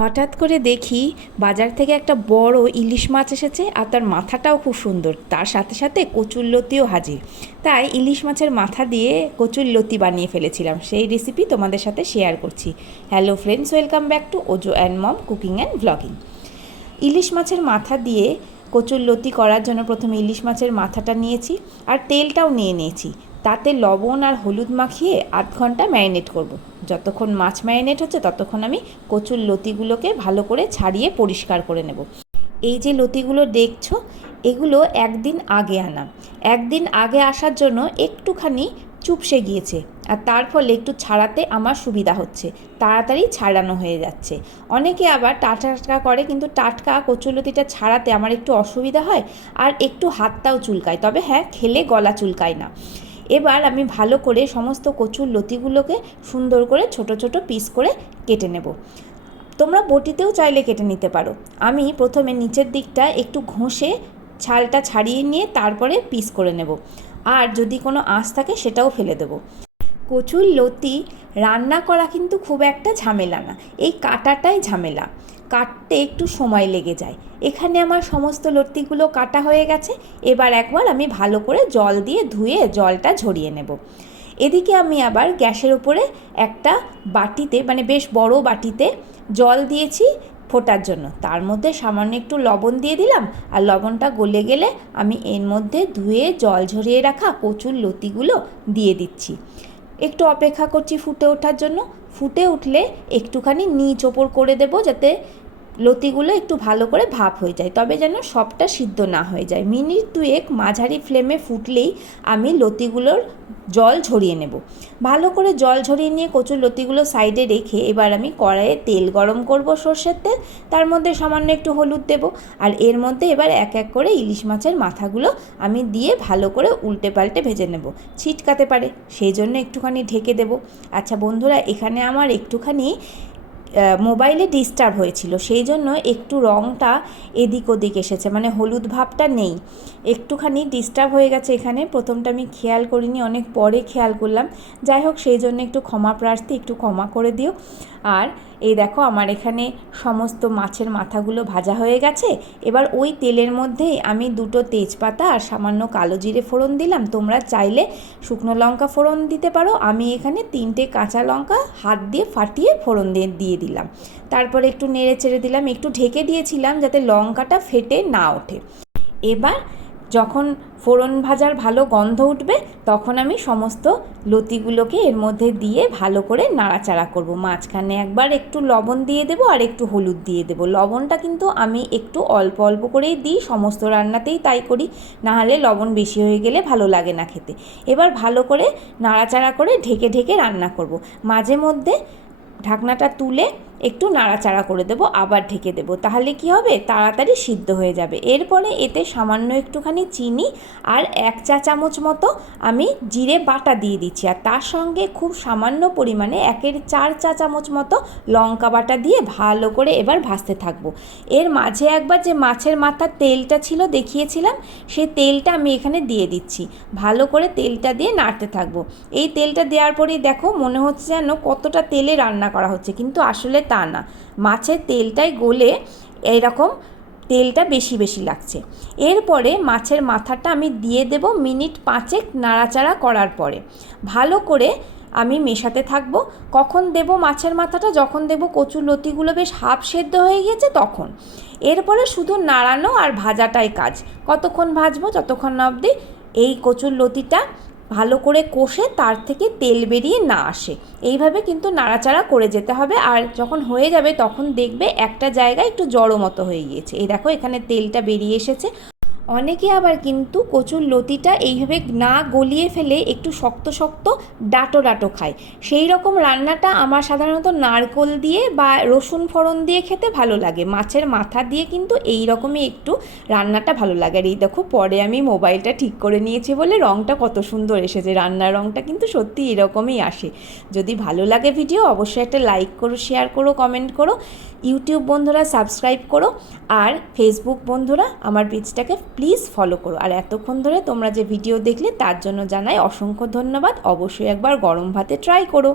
হঠাৎ করে দেখি বাজার থেকে একটা বড় ইলিশ মাছ এসেছে, আর তার মাথাটাও খুব সুন্দর, তার সাথে সাথে কচুরলতিও হাজির। তাই ইলিশ মাছের মাথা দিয়ে কচুরলতি বানিয়ে ফেলেছিলাম, সেই রেসিপি তোমাদের সাথে শেয়ার করছি। Hello friends, welcome back to Ojo and mom cooking and blogging. ইলিশ মাছের মাথা দিয়ে কচুরলতি করার জন্য প্রথমে ইলিশ মাছের মাথাটা নিয়েছি আর তেলটাও নিয়েছি। তাতে লবণ আর হলুদ মাখিয়ে আধ ঘন্টা ম্যারিনেট করব। যতক্ষণ মাছ ম্যারিনেট হচ্ছে ততক্ষণ আমি কচুর লতিগুলোকে ভালো করে ছাড়িয়ে পরিষ্কার করে নেব। এই যে লতিগুলো দেখছো, এগুলো একদিন আগে আনা। একদিন আগে আসার জন্য একটুখানি চুপসে গিয়েছে, আর তার ফলে একটু ছাড়াতে আমার সুবিধা হচ্ছে, তাড়াতাড়ি ছাড়ানো হয়ে যাচ্ছে। অনেকে আবার টাটকা করে, কিন্তু টাটকা কচুরলতিটা ছাড়াতে আমার একটু অসুবিধা হয় আর একটু হাতটাও চুলকায়, তবে হ্যাঁ, খেলে গলা চুলকায় না। এবার আমি ভালো করে সমস্ত কচুর লতিগুলোকে সুন্দর করে ছোট ছোট পিস করে কেটে নেব। তোমরা বটিতেও চাইলে কেটে নিতে পারো। আমি প্রথমে নিচের দিকটা একটু ঘষে ছালটা ছাড়িয়ে নিয়ে তারপরে পিস করে নেব, আর যদি কোনো আঁশ থাকে সেটাও ফেলে দেবো। কচুর লতি রান্না করা কিন্তু খুব একটা ঝামেলা না, এই কাটাটাই ঝামেলা। কাটতে একটু সময় লেগে যায়। এখানে আমার সমস্ত লতিগুলো কাটা হয়ে গেছে। এবার একবার আমি ভালো করে জল দিয়ে ধুয়ে জলটা ঝরিয়ে নেব। এদিকে আমি আবার গ্যাসের উপরে একটা বাটিতে, মানে বেশ বড় বাটিতে জল দিয়েছি ফোটার জন্য। তার মধ্যে সামান্য একটু লবণ দিয়ে দিলাম, আর লবণটা গলে গেলে আমি এর মধ্যে ধুয়ে জল ঝরিয়ে রাখা কচুর লতিগুলো দিয়ে দিচ্ছি। একটু অপেক্ষা করছি ফুটে ওঠার জন্য। ফুটে উঠলে একটুখানি নিচ ওপর করে দেবো, যাতে লতিগুলো একটু ভালো করে ভাপ হয়ে যায়, তবে যেন সবটা সিদ্ধ না হয়ে যায়। মিনিট দুয়েক মাঝারি ফ্লেমে ফুটলেই আমি লতিগুলোর জল ঝরিয়ে নেব। ভালো করে জল ঝরিয়ে নিয়ে কচুর লতিগুলো সাইডে রেখে এবার আমি কড়াইয়ে তেল গরম করব, সর্ষের তেল। তার মধ্যে সামান্য একটু হলুদ দেব, আর এর মধ্যে এবার এক এক করে ইলিশ মাছের মাথাগুলো আমি দিয়ে ভালো করে উল্টে পাল্টে ভেজে নেব। ছিটকাতে পারে, সেই জন্য একটুখানি ঢেকে দেব। আচ্ছা বন্ধুরা, এখানে আমার একটুখানি মোবাইলে ডিস্টার্ব হয়েছিল, সেই জন্য একটু রঙটা এদিক ওদিক এসেছে, মানে হলুদ ভাবটা নেই, একটুখানি ডিস্টার্ব হয়ে গেছে এখানে। প্রথমটা আমি খেয়াল করিনি, অনেক পরে খেয়াল করলাম। যাই হোক, সেই জন্য একটু ক্ষমা প্রার্থী, একটু ক্ষমা করে দিও। আর এই দেখো, আমার এখানে সমস্ত মাছের মাথাগুলো ভাজা হয়ে গেছে। এবার ওই তেলের মধ্যেই আমি দুটো তেজপাতা আর সামান্য কালো জিরে ফোড়ন দিলাম। তোমরা চাইলে শুকনো লঙ্কা ফোড়ন দিতে পারো। আমি এখানে 3টে কাঁচা লঙ্কা হাত দিয়ে ফাটিয়ে ফোড়ন দিয়ে দিলাম। তারপরে একটু নেড়ে চেড়ে দিলাম, একটু ঢেকে দিয়েছিলাম যাতে লঙ্কাটা ফেটে না ওঠে। এবার যখন ফোড়ন ভাজার ভালো গন্ধ উঠবে, তখন আমি সমস্ত লতিগুলোকে এর মধ্যে দিয়ে ভালো করে নাড়াচাড়া করব। মাঝখানে একবার একটু লবণ দিয়ে দেবো আর একটু হলুদ দিয়ে দেবো। লবণটা কিন্তু আমি একটু অল্প অল্প করেই দিই, সমস্ত রান্নাতেই তাই করি, নাহলে লবণ বেশি হয়ে গেলে ভালো লাগে না খেতে। এবার ভালো করে নাড়াচাড়া করে ঢেকে ঢেকে রান্না করব। মাঝে মধ্যে ঢাকনাটা তুলে একটু নাড়াচাড়া করে দেবো, আবার ঢেকে দেবো, তাহলে কি হবে, তাড়াতাড়ি সিদ্ধ হয়ে যাবে। এরপরে এতে সামান্য একটুখানি চিনি আর 1 চা চামচ মতো আমি জিরে বাটা দিয়ে দিচ্ছি, আর তার সঙ্গে খুব সামান্য পরিমাণে 1/4 চা চামচ মতো লঙ্কা বাটা দিয়ে ভালো করে এবার ভাজতে থাকবো। এর মাঝে একবার যে মাছের মাথার তেলটা ছিল দেখিয়েছিলাম, সেই তেলটা আমি এখানে দিয়ে দিচ্ছি। ভালো করে তেলটা দিয়ে নাড়তে থাকবো। এই তেলটা দেওয়ার পরেই দেখো, মনে হচ্ছে যেন কতটা তেলে রান্না করা হচ্ছে, কিন্তু আসলে তা না, মাছের তেলটাই গলে এইরকম তেলটা বেশি বেশি লাগছে। এরপরে মাছের মাথাটা আমি দিয়ে দেব। মিনিট 5 নাড়াচাড়া করার পরে ভালো করে আমি মেশাতে থাকবো। কখন দেব মাছের মাথাটা, যখন দেব কচুর লতিগুলো বেশ হাফ সেদ্ধ হয়ে গিয়েছে তখন। এরপরে শুধু নাড়ানো আর ভাজাটাই কাজ। কতক্ষণ ভাজবো, যতক্ষণ না অবধি এই কচুর লতিটা ভালো করে কষে তার থেকে তেল বেরিয়ে না আসে। এইভাবে কিন্তু নাড়াচাড়া করে যেতে হবে, আর যখন হয়ে যাবে তখন দেখবে একটা জায়গায় একটু জড়ো মতো হয়ে গিয়েছে। এই দেখো, এখানে তেলটা বেরিয়ে এসেছে। অনেকে আবার কিন্তু কচুর লতিটা এইভাবে না গলিয়ে ফেলে একটু শক্ত শক্ত ডাঁটো ডাঁটো খায়। সেই রকম রান্নাটা আমার সাধারণত নারকেল দিয়ে বা রসুন ফোড়ন দিয়ে খেতে ভালো লাগে। মাছের মাথা দিয়ে কিন্তু এই রকমই একটু রান্নাটা ভালো লাগে। আর এই দেখো, পরে আমি মোবাইলটা ঠিক করে নিয়েছি বলে রঙটা কত সুন্দর এসেছে। রান্নার রঙটা কিন্তু সত্যি এরকমই আসে। যদি ভালো লাগে ভিডিও, অবশ্যই একটা লাইক করো, শেয়ার করো, কমেন্ট করো। ইউটিউব বন্ধুরা সাবস্ক্রাইব করো, আর ফেসবুক বন্ধুরা আমার পেজটাকে প্লিজ ফলো করো। আর এতক্ষণ ধরে তোমরা যে ভিডিও দেখলে তার জন্য জানাই অসংখ্য ধন্যবাদ। অবশ্যই একবার গরম ভাতে ট্রাই করো।